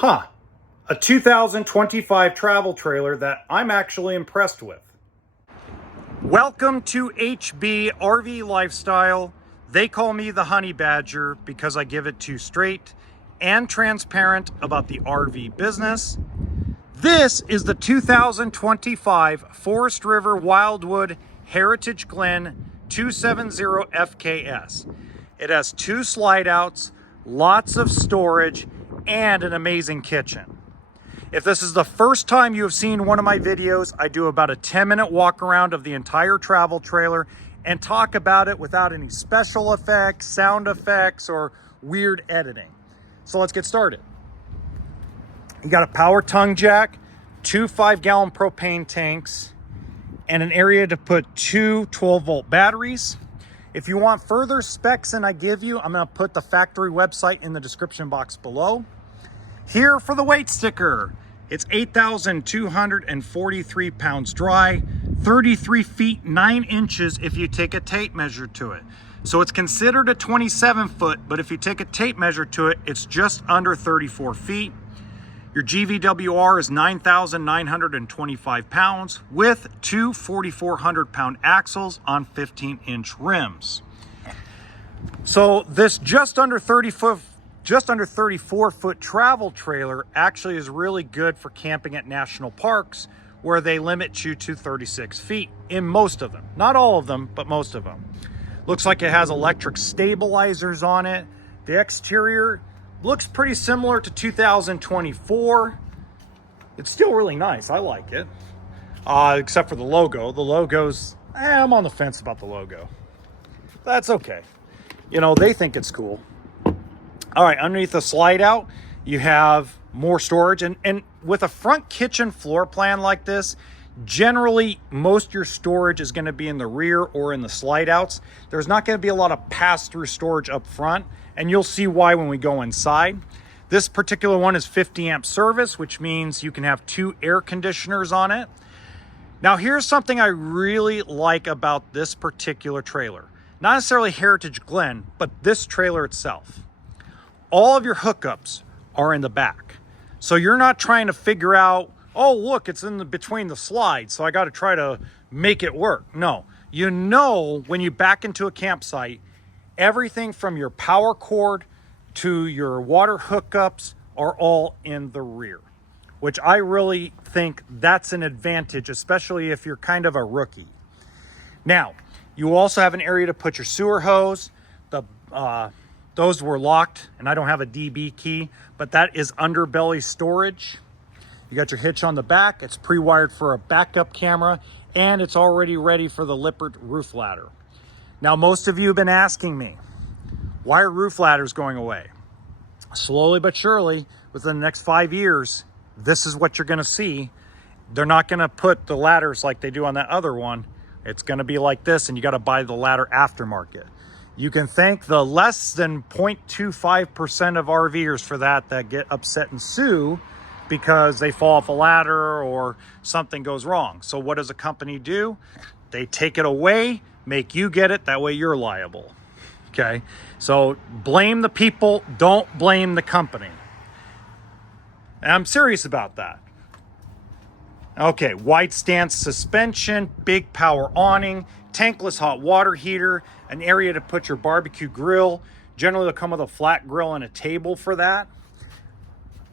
A 2025 travel trailer that I'm actually impressed with. Welcome to HBRV Lifestyle. They call me the Honey Badger because I give it to straight and transparent about the RV business. This is the 2025 Forest River Wildwood Heritage Glen 270FKS. It has 2 slide outs, lots of storage, and an amazing kitchen. If this is the first time you have seen one of my videos, I do about a 10-minute walk around of the entire travel trailer and talk about it without any special effects, sound effects, or weird editing. So let's get started. You got a power tongue jack, 2 5-gallon propane tanks, and an area to put 2 12-volt batteries. If you want further specs than I give you, I'm going to put the factory website in the description box below. Here for the weight sticker, it's 8,243 pounds dry, 33 feet 9 inches if you take a tape measure to it. So it's considered a 27 foot, but if you take a tape measure to it, it's just under 34 feet. Your GVWR is 9,925 pounds with 2 4,400 pound axles on 15-inch rims. So this just under 34 foot travel trailer actually is really good for camping at national parks where they limit you to 36 feet in most of them. Not all of them, but most of them. Looks like it has electric stabilizers on it. The exterior looks pretty similar to 2024. It's still really nice. I like it. Except for the logo. The logo's, I'm on the fence about the logo. That's okay. You know, they think it's cool. All right, underneath the slide out, you have more storage. And with a front kitchen floor plan like this, generally most of your storage is going to be in the rear or in the slide outs. There's not going to be a lot of pass-through storage up front, and you'll see why when we go inside. This particular one is 50 amp service, which means you can have 2 air conditioners on it. Now, here's something I really like about this particular trailer. Not necessarily Heritage Glen, but this trailer itself. All of your hookups are in the back. So you're not trying to figure out, oh, look, it's in between the slides, so I got to try to make it work. No, you know when you back into a campsite, everything from your power cord to your water hookups are all in the rear, which I really think that's an advantage, especially if you're kind of a rookie. Now, you also have an area to put your sewer hose. Those were locked, and I don't have a DB key, but that is underbelly storage. You got your hitch on the back. It's pre-wired for a backup camera, and it's already ready for the Lippert roof ladder. Now, most of you have been asking me, why are roof ladders going away? Slowly but surely, within the next 5 years, this is what you're going to see. They're not going to put the ladders like they do on that other one. It's going to be like this, and you got to buy the ladder aftermarket. You can thank the less than 0.25% of RVers for that get upset and sue because they fall off a ladder or something goes wrong. So what does a company do? They take it away, make you get it, that way you're liable. Okay, so blame the people, don't blame the company. And I'm serious about that. Okay, wide stance suspension, big power awning, tankless hot water heater, an area to put your barbecue grill. Generally, they'll come with a flat grill and a table for that.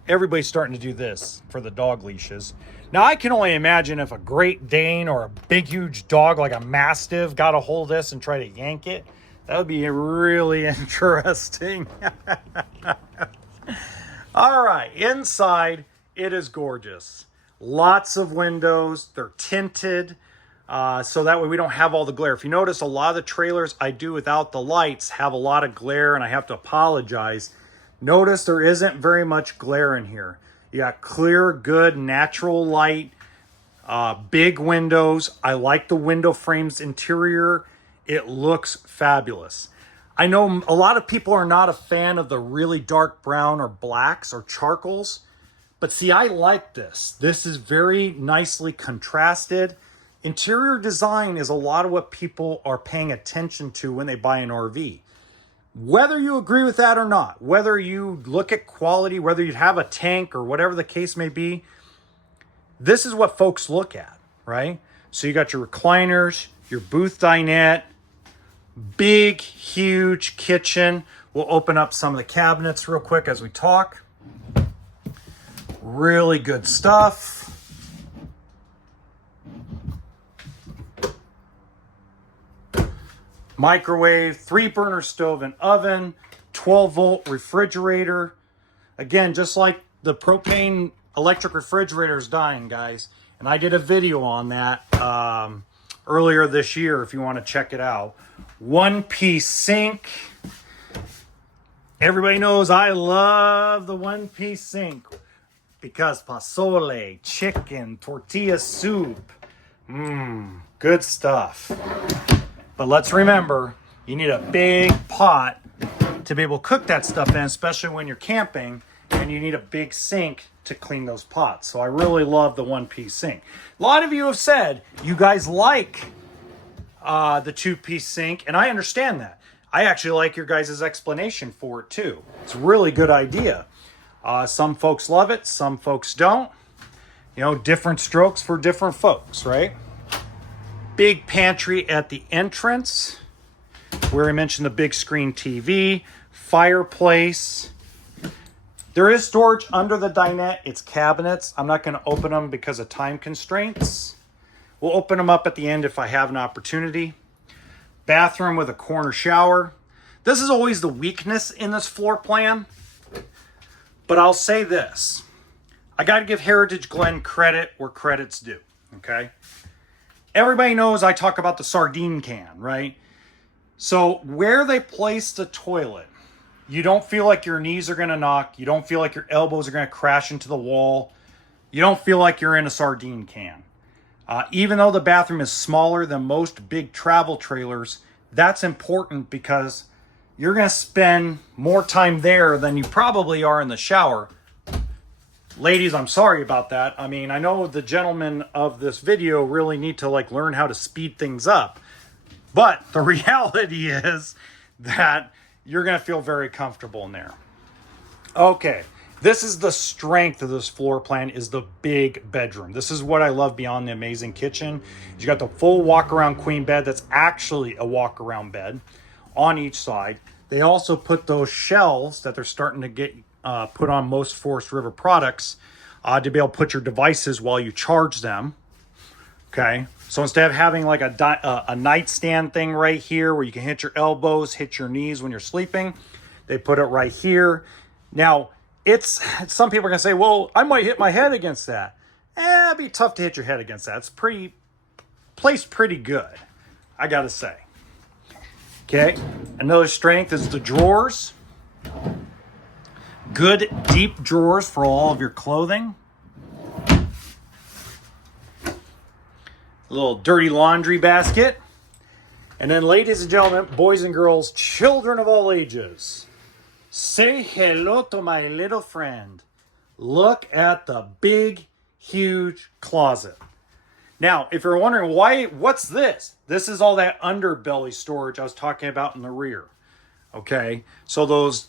Everybody's starting to do this for the dog leashes. Now, I can only imagine if a Great Dane or a big, huge dog like a Mastiff got a hold of this and tried to yank it. That would be really interesting. All right, inside, it is gorgeous. Lots of windows. They're tinted. So that way we don't have all the glare. If you notice, a lot of the trailers I do without the lights have a lot of glare, and I have to apologize. Notice there isn't very much glare in here. You got clear, good, natural light, big windows. I like the window frames interior. It looks fabulous. I know a lot of people are not a fan of the really dark brown or blacks or charcoals, but see, I like this. This is very nicely contrasted. Interior design is a lot of what people are paying attention to when they buy an RV. Whether you agree with that or not, whether you look at quality, whether you have a tank or whatever the case may be, this is what folks look at, right? So you got your recliners, your booth dinette, big, huge kitchen. We'll open up some of the cabinets real quick as we talk. Really good stuff. Microwave, 3-burner stove and oven, 12-volt refrigerator. Again, just like the propane electric refrigerator is dying, guys. And I did a video on that earlier this year if you want to check it out. 1-piece sink. Everybody knows I love the 1-piece sink because pozole, chicken, tortilla soup. Good stuff. But let's remember, you need a big pot to be able to cook that stuff in, especially when you're camping, and you need a big sink to clean those pots. So I really love the 1-piece sink. A lot of you have said you guys like the 2-piece sink, and I understand that. I actually like your guys' explanation for it too. It's a really good idea. Some folks love it, some folks don't. You know, different strokes for different folks, right? Big pantry at the entrance, where I mentioned the big screen TV, fireplace. There is storage under the dinette. It's cabinets. I'm not going to open them because of time constraints. We'll open them up at the end if I have an opportunity. Bathroom with a corner shower. This is always the weakness in this floor plan. But I'll say this. I got to give Heritage Glen credit where credit's due. Okay? Everybody knows I talk about the sardine can, right? So where they place the toilet, you don't feel like your knees are going to knock. You don't feel like your elbows are going to crash into the wall. You don't feel like you're in a sardine can. Even though the bathroom is smaller than most big travel trailers, that's important because you're going to spend more time there than you probably are in the shower. Ladies, I'm sorry about that. I mean, I know the gentlemen of this video really need to learn how to speed things up. But the reality is that you're going to feel very comfortable in there. Okay, this is the strength of this floor plan, is the big bedroom. This is what I love beyond the amazing kitchen. You got the full walk-around queen bed that's actually a walk-around bed on each side. They also put those shelves that they're starting to get put on most Forest River products to be able to put your devices while you charge them. Okay, so instead of having a nightstand thing right here where you can hit your elbows, hit your knees when you're sleeping, they put it right here. Now, some people are going to say, well, I might hit my head against that. It'd be tough to hit your head against that. It's placed pretty good, I got to say. Okay, another strength is the drawers. Good deep drawers for all of your clothing. A little dirty laundry basket. And then, ladies and gentlemen, boys and girls, children of all ages, say hello to my little friend. Look at the big, huge closet. Now, if you're wondering what's this? This is all that underbelly storage I was talking about in the rear. Okay, so those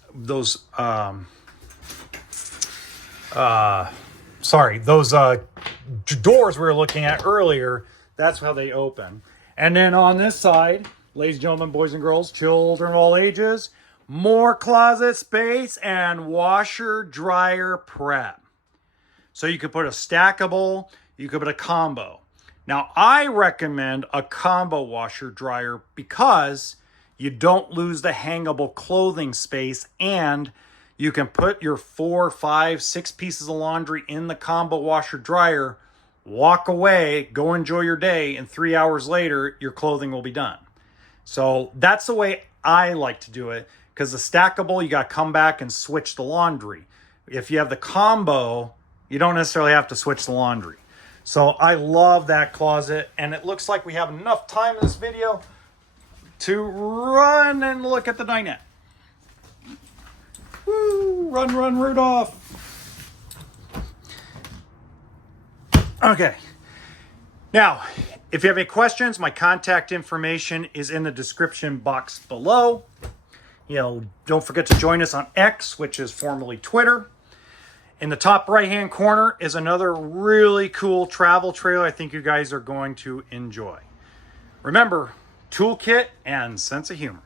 doors we were looking at earlier, that's how they open. And then on this side, ladies and gentlemen, boys and girls, children of all ages, more closet space and washer dryer prep. So you could put a stackable, you could put a combo. Now, I recommend a combo washer dryer because you don't lose the hangable clothing space, and you can put your 4, 5, 6 pieces of laundry in the combo washer dryer, walk away, go enjoy your day, and 3 hours later, your clothing will be done. So that's the way I like to do it, because the stackable, you got to come back and switch the laundry. If you have the combo, you don't necessarily have to switch the laundry. So I love that closet, and it looks like we have enough time in this video to run and look at the dinette. Woo, run, Rudolph. Okay. Now, if you have any questions, my contact information is in the description box below. don't forget to join us on X, which is formerly Twitter. In the top right-hand corner is another really cool travel trailer I think you guys are going to enjoy. Remember, toolkit and sense of humor.